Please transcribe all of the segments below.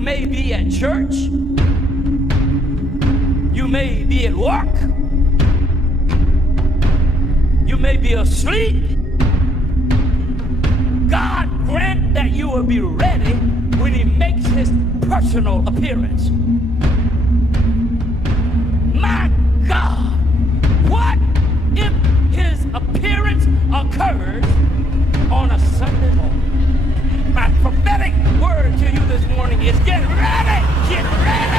may be at church. You may be at work. You may be asleep. God grant that you will be ready when he makes his personal appearance. My God, what if his appearance occurs on a Sunday morning? My prophetic word to you this morning is get ready, get ready.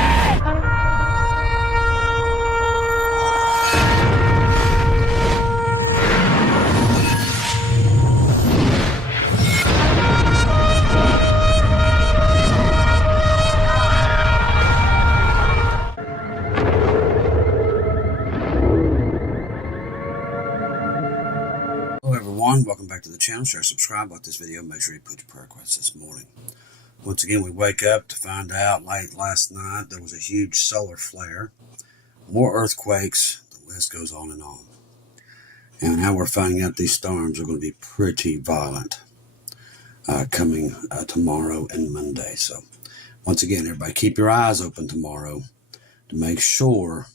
Hello everyone, welcome back to the channel. Share, subscribe, like this video, make sure you put your prayer requests this morning. Once again, we wake up to find out late last night there was a huge solar flare, more earthquakes, the list goes on. And now we're finding out these storms are going to be pretty violent coming tomorrow and Monday. So once again, everybody keep your eyes open tomorrow to make sure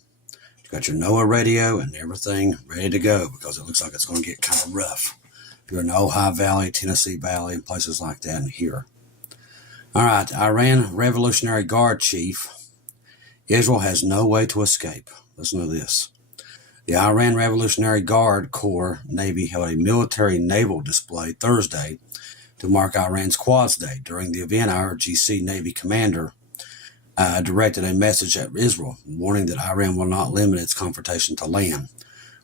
you got your NOAA radio and everything ready to go, because it looks like it's going to get kind of rough. If you're in the Ohio Valley, Tennessee Valley, and places like that and here. All right, Iran Revolutionary Guard Chief. Israel has no way to escape. Listen to this. The Iran Revolutionary Guard Corps Navy held a military naval display Thursday to mark Iran's Quds Day. During the event, IRGC Navy commander directed a message at Israel, warning that Iran will not limit its confrontation to land.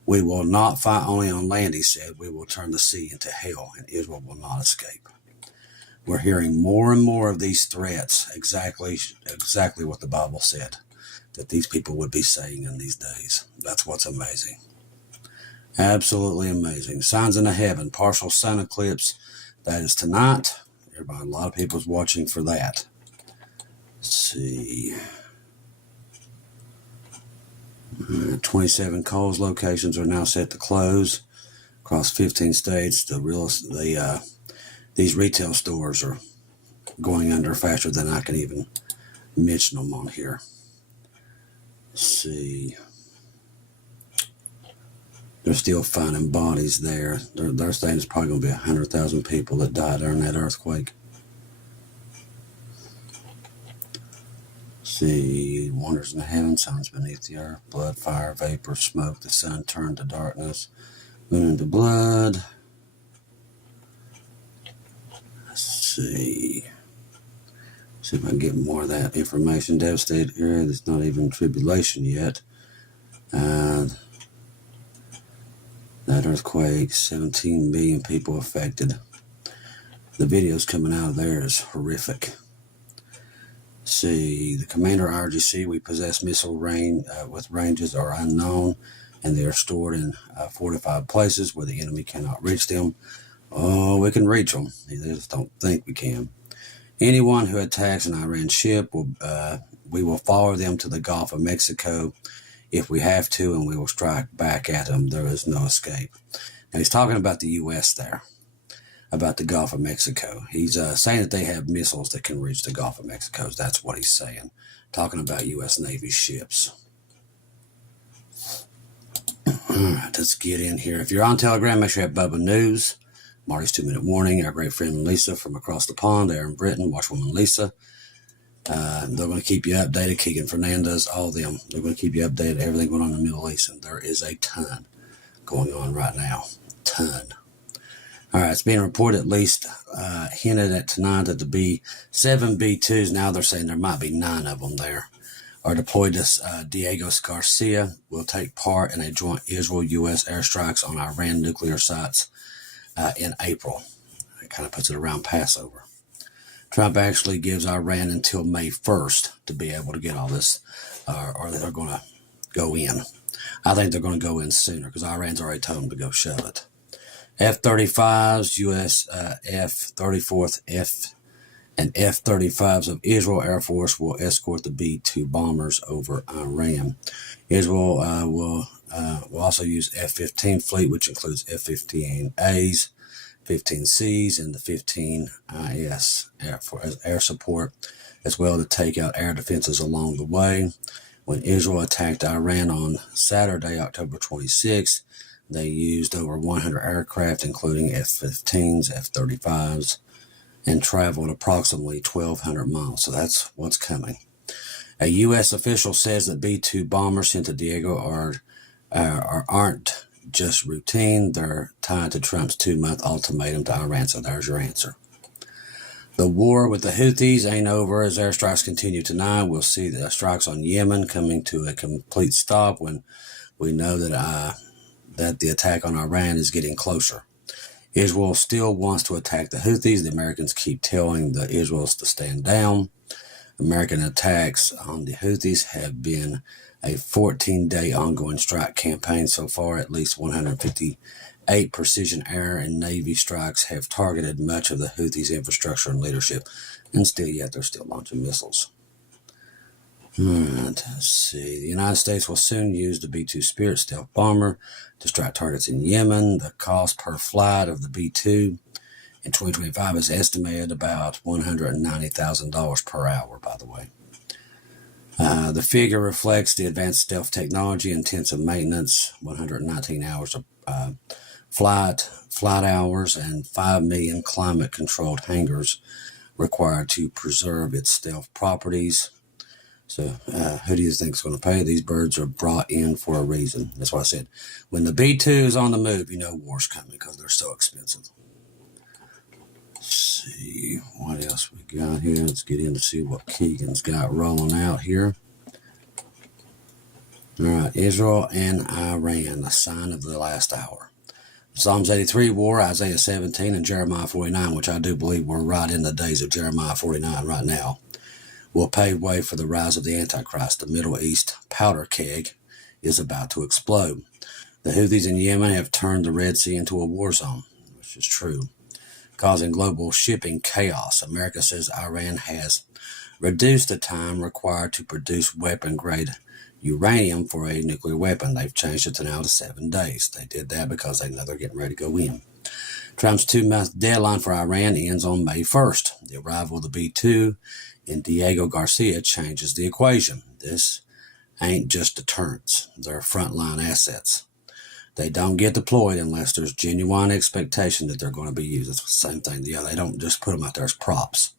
We will not fight only on land, he said. We will turn the sea into hell, and Israel will not escape. We're hearing more and more of these threats, exactly what the Bible said that these people would be saying in these days. That's what's amazing. Absolutely amazing. Signs in the heaven, partial sun eclipse. That is tonight. Everybody, a lot of people's watching for that. Let's see. 27 Kohl's locations are now set to close across 15 states. These retail stores are going under faster than I can even mention them on here. Let's see. They're still finding bodies there. They're saying it's probably going to be 100,000 people that died during that earthquake. See, wonders in the heavens, signs beneath the earth, blood, fire, vapor, smoke, the sun turned to darkness, moon into blood. Let's see if I can get more of that information. Devastated area, there's not even tribulation yet. That earthquake, 17 million people affected. The videos coming out of there is horrific. See, the commander of IRGC, we possess missile range with ranges are unknown, and they are stored in fortified places where the enemy cannot reach them. Oh, we can reach them. They just don't think we can. Anyone who attacks an Iran ship, we will follow them to the Gulf of Mexico if we have to, and we will strike back at them. There is no escape. Now, he's talking about the U.S. there, about the Gulf of Mexico. He's saying that they have missiles that can reach the Gulf of Mexico. That's what he's saying. Talking about U.S. Navy ships. All right, let's get in here. If you're on Telegram, make sure you have Bubba News. Marty's 2-minute warning. Our great friend Lisa from across the pond there in Britain, Watchwoman Lisa. They're going to keep you updated. Keegan Fernandez, all of them. They're going to keep you updated. Everything going on in the Middle East. And there is a ton going on right now. Ton. All right, it's being reported, at least hinted at tonight, that the B-7 B-2s, now they're saying there might be 9 of them there, are deployed to Diego Garcia, will take part in a joint Israel-U.S. airstrikes on Iran nuclear sites in April. It kind of puts it around Passover. Trump actually gives Iran until May 1st to be able to get all this, or they're going to go in. I think they're going to go in sooner because Iran's already told them to go shove it. F-35s, U.S. F-34th F and F-35s of Israel Air Force will escort the B-2 bombers over Iran. Israel will also use F-15 fleet, which includes F-15As 15Cs and the 15IS for air support, as well to take out air defenses along the way. When Israel attacked Iran on Saturday, October 26th, they used over 100 aircraft, including F-15s, F-35s, and traveled approximately 1,200 miles. So that's what's coming. A U.S. official says that B-2 bombers sent to Diego aren't just routine. They're tied to Trump's 2-month ultimatum to Iran. So there's your answer. The war with the Houthis ain't over as airstrikes continue tonight. We'll see the strikes on Yemen coming to a complete stop when we know that the attack on Iran is getting closer. Israel still wants to attack the Houthis. The Americans keep telling the Israelis to stand down. American attacks on the Houthis have been a 14-day ongoing strike campaign so far. At least 158 precision air and Navy strikes have targeted much of the Houthis' infrastructure and leadership, and yet they're still launching missiles. All right, let's see. The United States will soon use the B-2 Spirit stealth bomber to strike targets in Yemen. The cost per flight of the B-2 in 2025 is estimated about $190,000 per hour, by the way. The figure reflects the advanced stealth technology, intensive maintenance, 119 hours of flight hours, and 5 million climate-controlled hangars required to preserve its stealth properties. So who do you think is going to pay? These birds are brought in for a reason. That's why I said, when the B-2 is on the move, you know war's coming because they're so expensive. Let's see what else we got here. Let's get in to see what Keegan's got rolling out here. All right, Israel and Iran, the sign of the last hour. Psalms 83 war, Isaiah 17, and Jeremiah 49, which I do believe we're right in the days of Jeremiah 49 right now, will pave way for the rise of the Antichrist. The Middle East powder keg is about to explode. The Houthis in Yemen have turned the Red Sea into a war zone, which is true, causing global shipping chaos. America says Iran has reduced the time required to produce weapon-grade uranium for a nuclear weapon. They've changed it to now to 7 days. They did that because they know they're getting ready to go in. Trump's 2-month deadline for Iran ends on May 1st. The arrival of the B-2 in Diego Garcia changes the equation. This ain't just deterrence. They're frontline assets. They don't get deployed unless there's genuine expectation that they're going to be used. It's the same thing. Yeah, they don't just put them out there as props.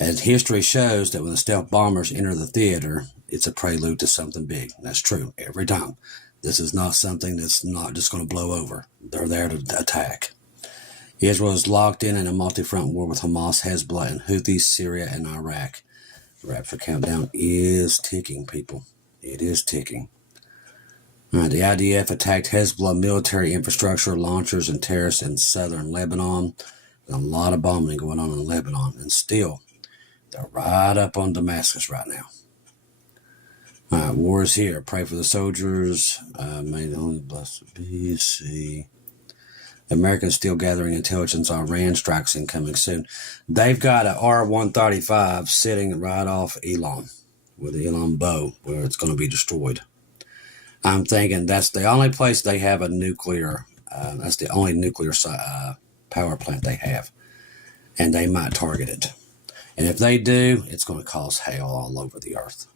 As history shows that when the stealth bombers enter the theater, it's a prelude to something big. That's true every time. This is not something that's not just going to blow over. They're there to attack. Israel is locked in a multi-front war with Hamas, Hezbollah, and Houthis, Syria, and Iraq. The rapture countdown is ticking, people. It is ticking. All right, the IDF attacked Hezbollah military infrastructure, launchers, and terrorists in southern Lebanon. There's a lot of bombing going on in Lebanon, and still, they're right up on Damascus right now. All right, war is here. Pray for the soldiers. May the only blessed be. See. Americans still gathering intelligence on Iran strikes incoming soon. They've got an R-135 sitting right off Elam with the Elam bow where it's going to be destroyed. I'm thinking that's the only place they have a nuclear, that's the only nuclear power plant they have. And they might target it. And if they do, it's going to cause hell all over the earth.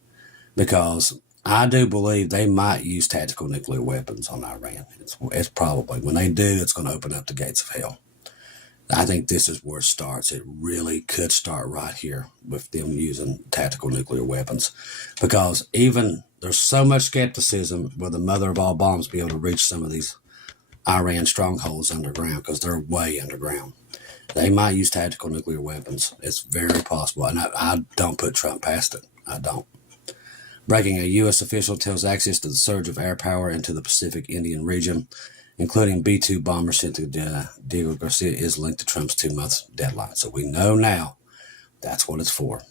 Because I do believe they might use tactical nuclear weapons on Iran. It's probably, when they do, it's going to open up the gates of hell. I think this is where it starts. It really could start right here with them using tactical nuclear weapons. Because even there's so much skepticism will the mother of all bombs be able to reach some of these Iran strongholds underground, because they're way underground. They might use tactical nuclear weapons. It's very possible. And I don't put Trump past it. I don't. Breaking, a U.S. official tells access to the surge of air power into the Pacific Indian region, including B-2 bombers sent to Diego Garcia, is linked to Trump's 2-month deadline. So we know now that's what it's for.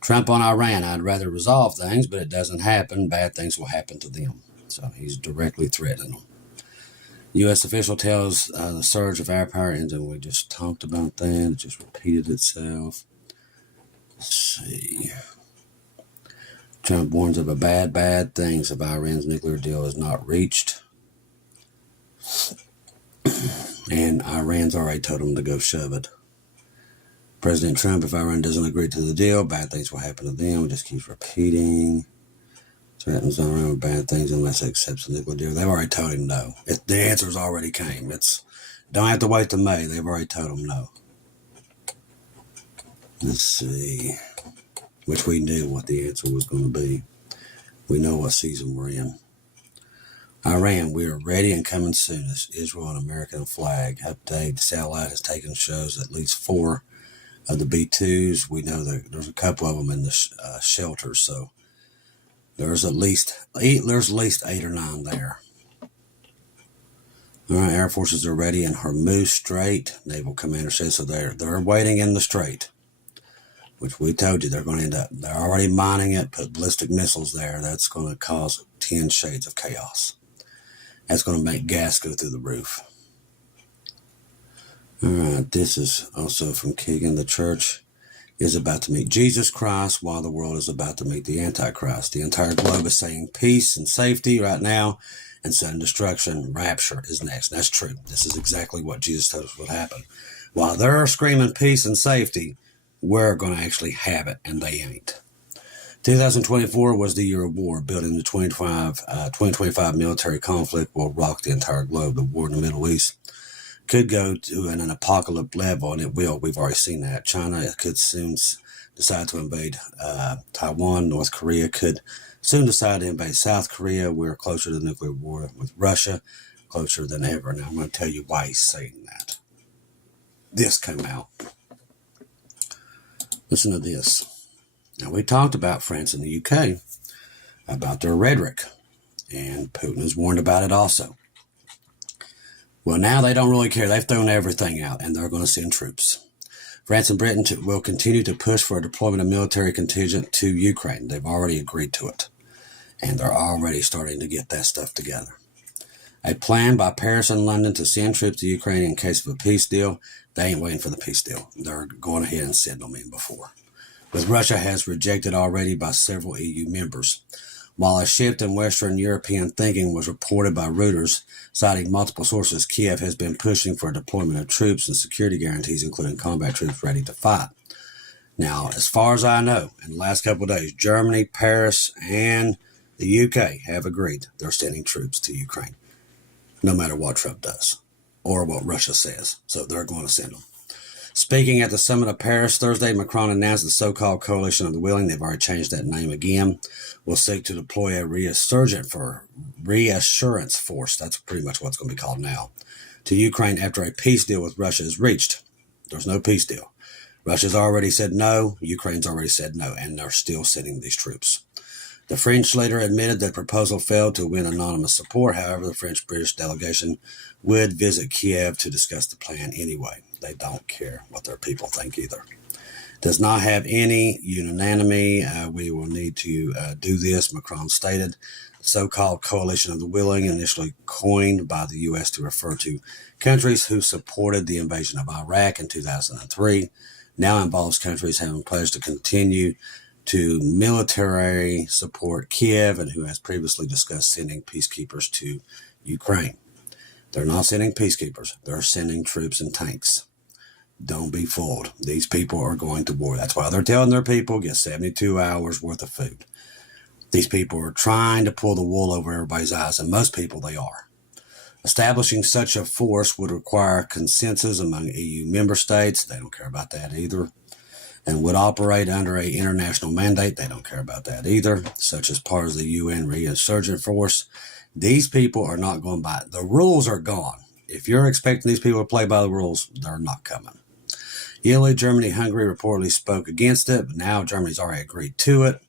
Trump on Iran, I'd rather resolve things, but it doesn't happen. Bad things will happen to them. So he's directly threatening them. U.S. official tells the surge of air power, and we just talked about that. It just repeated itself. Let's see. Trump warns of a bad things if Iran's nuclear deal is not reached. And Iran's already told them to go shove it. President Trump, if Iran doesn't agree to the deal, bad things will happen to them. It just keeps repeating. Threatens Iran with bad things unless it accepts the nuclear deal. They've already told him no. The answers already came. Don't have to wait till May. They've already told him no. Let's see. Which we knew what the answer was going to be. We know what season we're in. Iran, we are ready and coming soon. It's Israel and American flag. Update. The satellite has taken shows at least 4 of the B-2s. We know that there's a couple of them in the shelters, so there's at least 8 or 9 there. All right, Air Forces are ready in Hormuz Strait. Naval Commander says so. They're waiting in the strait, which we told you they're going to end up. They're already mining it, put ballistic missiles there. That's going to cause 10 shades of chaos. That's going to make gas go through the roof. All right, this is also from Keegan. The church is about to meet Jesus Christ while the world is about to meet the Antichrist. The entire globe is saying peace and safety right now, and sudden destruction, rapture is next. That's true. This is exactly what Jesus told us would happen. While they're screaming peace and safety, we're going to actually have it, and they ain't. 2024 was the year of war. Building the 2025 military conflict will rock the entire globe. The war in the Middle East could go to an apocalypse level, and it will. We've already seen that. China could soon decide to invade Taiwan. North Korea could soon decide to invade South Korea. We're closer to the nuclear war with Russia, closer than ever. Now, I'm going to tell you why he's saying that. This came out. Listen to this. Now, we talked about France and the UK, about their rhetoric, and Putin has warned about it also. Well, now they don't really care. They've thrown everything out, and they're going to send troops. France and Britain will continue to push for a deployment of military contingent to Ukraine. They've already agreed to it, and they're already starting to get that stuff together. A plan by Paris and London to send troops to Ukraine in case of a peace deal. They ain't waiting for the peace deal. They're going ahead and sending them in before. With Russia has rejected already by several EU members. While a shift in Western European thinking was reported by Reuters, citing multiple sources, Kiev has been pushing for a deployment of troops and security guarantees, including combat troops ready to fight. Now, as far as I know, in the last couple of days, Germany, Paris, and the UK have agreed they're sending troops to Ukraine, no matter what Trump does or what Russia says. So they're going to send them. Speaking at the summit of Paris Thursday, Macron announced the so-called Coalition of the Willing, they've already changed that name again, will seek to deploy a reassurance force, that's pretty much what it's going to be called now, to Ukraine after a peace deal with Russia is reached. There's no peace deal. Russia's already said no, Ukraine's already said no, and they're still sending these troops. The French leader admitted that the proposal failed to win anonymous support. However, the French-British delegation would visit Kiev to discuss the plan anyway. They don't care what their people think either. Does not have any unanimity. We will need to do this, Macron stated. The so-called Coalition of the Willing, initially coined by the U.S. to refer to countries who supported the invasion of Iraq in 2003, now involves countries having pledged to continue to military support Kiev and who has previously discussed sending peacekeepers to Ukraine. They're not sending peacekeepers. They're sending troops and tanks. Don't be fooled. These people are going to war. That's why they're telling their people, get 72 hours worth of food. These people are trying to pull the wool over everybody's eyes, and most people they are. Establishing such a force would require consensus among EU member states. They don't care about that either. And would operate under an international mandate. They don't care about that either, such as part of the UN Resurgent Force. These people are not going by. The rules are gone. If you're expecting these people to play by the rules, they're not coming. Italy, Germany, Hungary reportedly spoke against it, but now Germany's already agreed to it.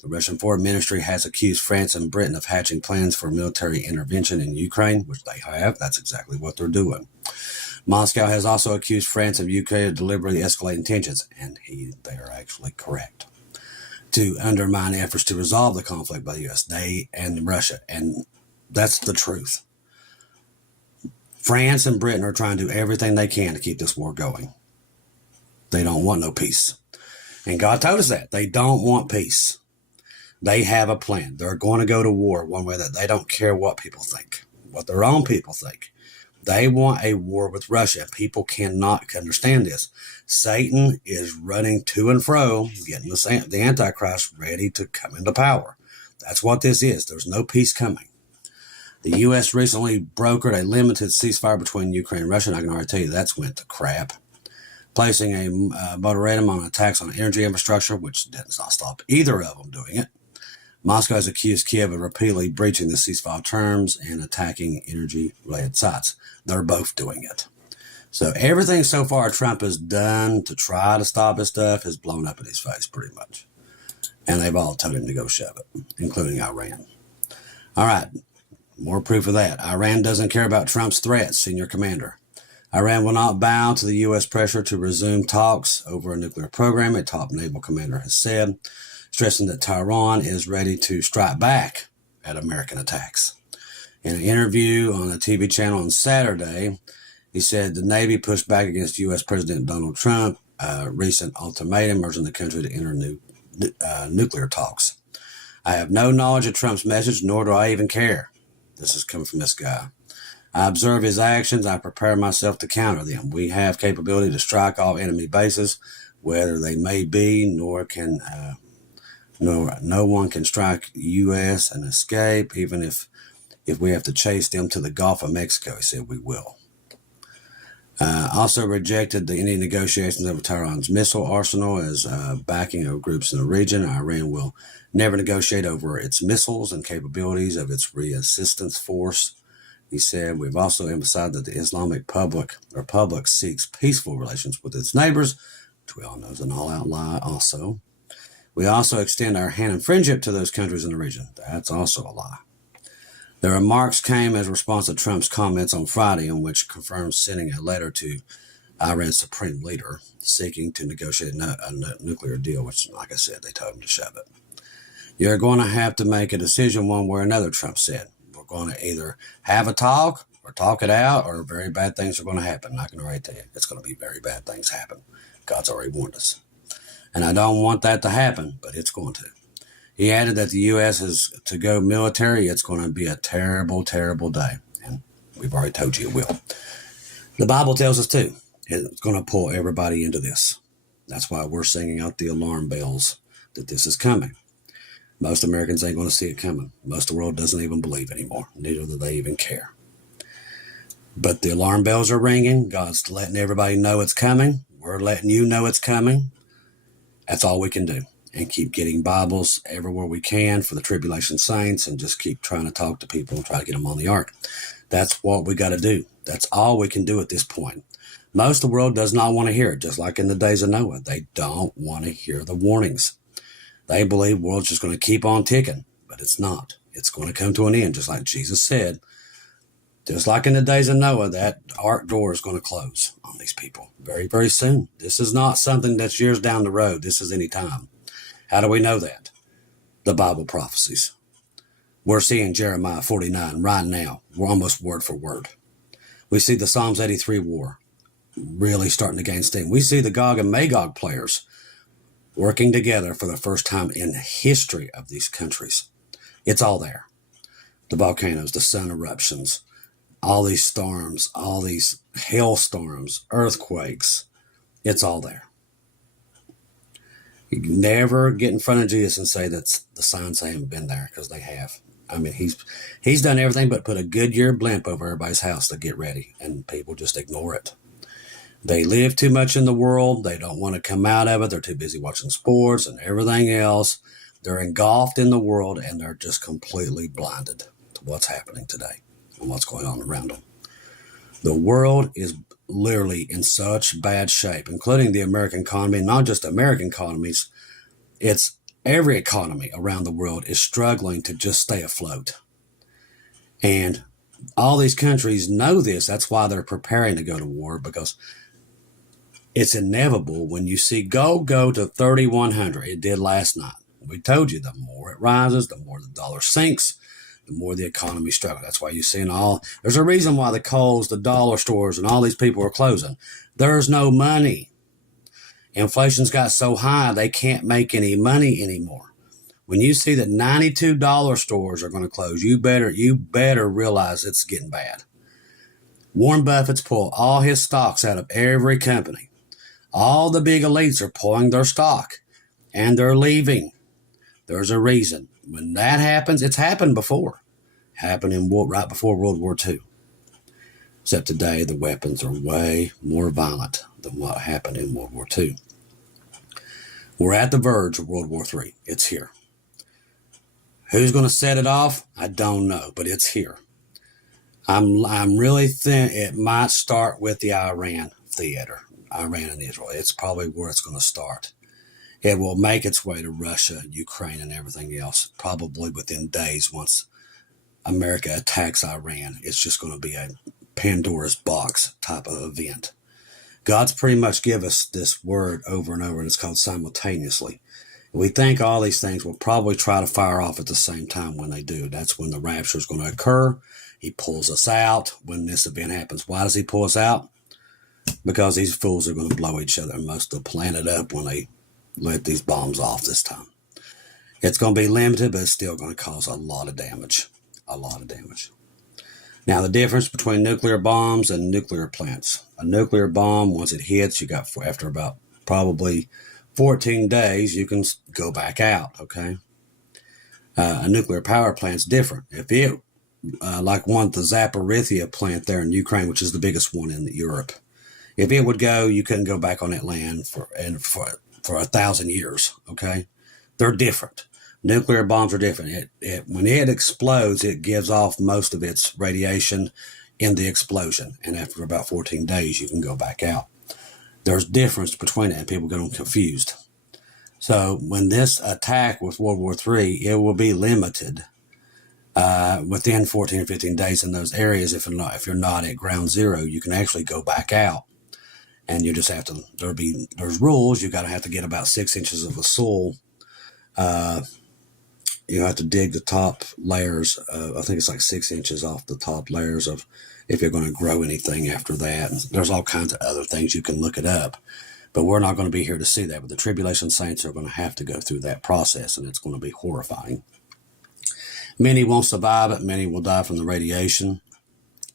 The Russian Foreign Ministry has accused France and Britain of hatching plans for military intervention in Ukraine, which they have. That's exactly what they're doing. Moscow has also accused France and UK of deliberately escalating tensions, and they are actually correct, to undermine efforts to resolve the conflict by the U.S., they and Russia, and that's the truth. France and Britain are trying to do everything they can to keep this war going. They don't want no peace. And God told us that. They don't want peace. They have a plan. They're going to go to war one way or that. They don't care what people think, what their own people think. They want a war with Russia. People cannot understand this. Satan is running to and fro, getting the Antichrist ready to come into power. That's what this is. There's no peace coming. The U.S. recently brokered a limited ceasefire between Ukraine and Russia, and I can already tell you that's went to crap. Placing a moratorium on attacks on energy infrastructure, which does not stop either of them doing it. Moscow has accused Kiev of repeatedly breaching the ceasefire terms and attacking energy-related sites. They're both doing it. So everything so far Trump has done to try to stop his stuff has blown up in his face pretty much. And they've all told him to go shove it, including Iran. All right, more proof of that. Iran doesn't care about Trump's threats, senior commander. Iran will not bow to the U.S. pressure to resume talks over a nuclear program, a top naval commander has said, stressing that Tehran is ready to strike back at American attacks. In an interview on a TV channel on Saturday, he said the Navy pushed back against U.S. President Donald Trump, recent ultimatum urging the country to enter nuclear talks. I have no knowledge of Trump's message, nor do I even care. This is coming from this guy. I observe his actions. I prepare myself to counter them. We have capability to strike off enemy bases, whether they may be, no one can strike U.S. and escape, even if we have to chase them to the Gulf of Mexico. He said we will. Also rejected any negotiations over Tehran's missile arsenal as backing of groups in the region. Iran will never negotiate over its missiles and capabilities of its resistance force. He said, we've also emphasized that the Islamic Republic seeks peaceful relations with its neighbors, which we all know is an all-out lie also. We also extend our hand in friendship to those countries in the region. That's also a lie. The remarks came as a response to Trump's comments on Friday, in which confirmed sending a letter to Iran's supreme leader seeking to negotiate a nuclear deal, which, like I said, they told him to shove it. You're going to have to make a decision one way or another, Trump said. We're going to either have a talk or talk it out, or very bad things are going to happen. I can already tell you, it's going to be very bad things happen. God's already warned us. And I don't want that to happen, but it's going to. He added that the U.S. is to go military. It's going to be a terrible, terrible day. And we've already told you it will. The Bible tells us too. It's going to pull everybody into this. That's why we're singing out the alarm bells that this is coming. Most Americans ain't going to see it coming. Most of the world doesn't even believe anymore. Neither do they even care. But the alarm bells are ringing. God's letting everybody know it's coming. We're letting you know it's coming. That's all we can do. And keep getting Bibles everywhere we can for the tribulation saints and just keep trying to talk to people and try to get them on the ark. That's what we got to do. That's all we can do at this point. Most of the world does not want to hear it, just like in the days of Noah. They don't want to hear the warnings. They believe the world's just going to keep on ticking, but it's not. It's going to come to an end, just like Jesus said. Just like in the days of Noah, that ark door is going to close on these people very, very soon. This is not something that's years down the road. This is any time. How do we know that? The Bible prophecies. We're seeing Jeremiah 49 right now. We're almost word for word. We see the Psalms 83 war really starting to gain steam. We see the Gog and Magog players working together for the first time in the history of these countries. It's all there. The volcanoes, the sun eruptions, all these storms, all these hailstorms, earthquakes. It's all there. You can never get in front of Jesus and say that the signs haven't been there, because they have. I mean, he's done everything but put a Goodyear blimp over everybody's house to get ready, and people just ignore it. They live too much in the world. They don't want to come out of it. They're too busy watching sports and everything else. They're engulfed in the world, and they're just completely blinded to what's happening today and what's going on around them. The world is literally in such bad shape, including the American economy, not just American economies. It's every economy around the world is struggling to just stay afloat. And all these countries know this. That's why they're preparing to go to war, because it's inevitable when you see gold go to 3,100. It did last night. We told you the more it rises, the more the dollar sinks, the more the economy struggles. That's why you're seeing there's a reason why the Kohl's, the dollar stores, and all these people are closing. There's no money. Inflation's got so high, they can't make any money anymore. When you see that $92 stores are going to close, you better realize it's getting bad. Warren Buffett's pulled all his stocks out of every company. All the big elites are pulling their stock, and they're leaving. There's a reason. When that happens, it's happened before. Happened right before World War II. Except today, the weapons are way more violent than what happened in World War II. We're at the verge of World War III. It's here. Who's going to set it off? I don't know, but it's here. I'm really thinking it might start with the Iran theater, Iran and Israel. It's probably where it's going to start. It will make its way to Russia, Ukraine, and everything else, probably within days once America attacks Iran. It's just going to be a Pandora's box type of event. God's pretty much give us this word over and over, and it's called simultaneously. We think all these things will probably try to fire off at the same time. When they do, that's when the rapture is going to occur. He pulls us out when this event happens. Why does he pull us out? Because these fools are going to blow each other most of the planet up when they let these bombs off this time. It's going to be limited, but it's still going to cause a lot of damage. A lot of damage. Now, the difference between nuclear bombs and nuclear plants. A nuclear bomb, once it hits, you got, after about probably 14 days, you can go back out, okay? A nuclear power plant's different. If it, like the Zaporizhia plant there in Ukraine, which is the biggest one in Europe, if it would go, you couldn't go back on that land for 1,000 years, okay? They're different. Nuclear bombs are different. When it explodes, it gives off most of its radiation in the explosion. And after about 14 days, you can go back out. There's difference between it, and people get them confused. So when this attack with World War III, it will be limited within 14 or 15 days in those areas. If you're not at ground zero, you can actually go back out. And you just have to, there's rules. You got to have to get about 6 inches of the soil. You have to dig the top layers. I think it's like 6 inches off the top layers of if you're going to grow anything after that. And there's all kinds of other things. You can look it up. But we're not going to be here to see that. But the tribulation saints are going to have to go through that process, and it's going to be horrifying. Many won't survive it. Many will die from the radiation.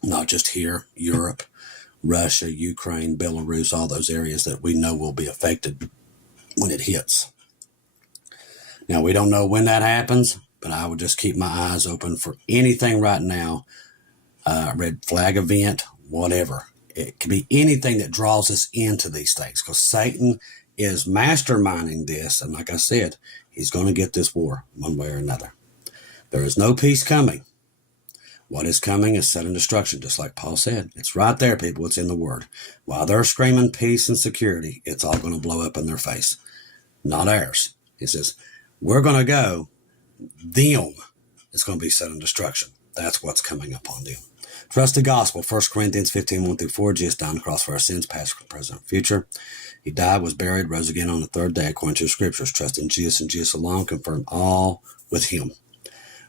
Not just here, Europe, Russia, Ukraine, Belarus, all those areas that we know will be affected when it hits. Now, we don't know when that happens, but I would just keep my eyes open for anything right now. Red flag event, whatever. It could be anything that draws us into these things, because Satan is masterminding this. And like I said, he's going to get this war one way or another. There is no peace coming. What is coming is sudden destruction, just like Paul said. It's right there, people. It's in the Word. While they're screaming peace and security, it's all going to blow up in their face. Not ours. He says, we're going to go, them. It's going to be sudden destruction. That's what's coming upon them. Trust the gospel. 1 Corinthians 15, 1-4. Jesus died on the cross for our sins, past, present, future. He died, was buried, rose again on the third day, according to the scriptures. Trust in Jesus and Jesus alone. Confirm all with him.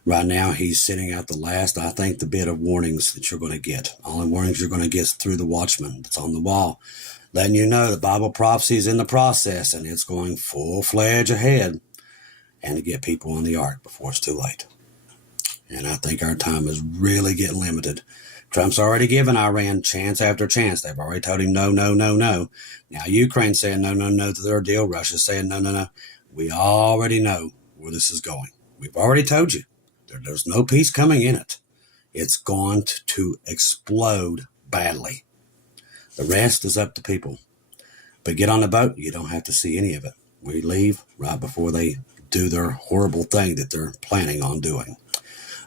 Right now, he's sending out the last, I think, the bit of warnings that you're going to get. Only warnings you're going to get through the watchman that's on the wall, letting you know the Bible prophecy is in the process, and it's going full-fledged ahead, and to get people on the ark before it's too late. And I think our time is really getting limited. Trump's already given Iran chance after chance. They've already told him no, no, no, no. Now Ukraine's saying no, no, no to their deal. Russia's saying no, no, no. We already know where this is going. We've already told you. There's no peace coming in it. It's going to explode badly. The rest is up to people. But get on the boat, you don't have to see any of it. We leave right before they do their horrible thing that they're planning on doing.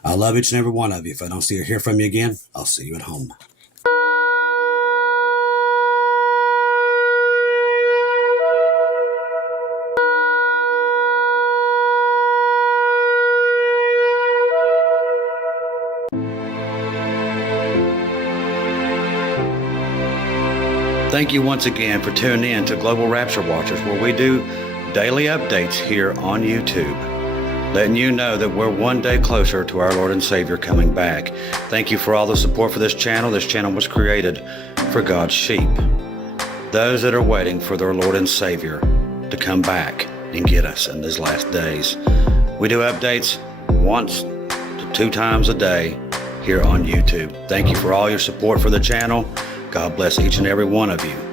I love each and every one of you. If I don't see or hear from you again, I'll see you at home. Thank you once again for tuning in to Global Rapture Watchers, where we do daily updates here on YouTube, letting you know that we're one day closer to our Lord and Savior coming back. Thank you for all the support for this channel. This channel was created for God's sheep, those that are waiting for their Lord and Savior to come back and get us in these last days. We do updates once to 2 times a day here on YouTube. Thank you for all your support for the channel. God bless each and every one of you.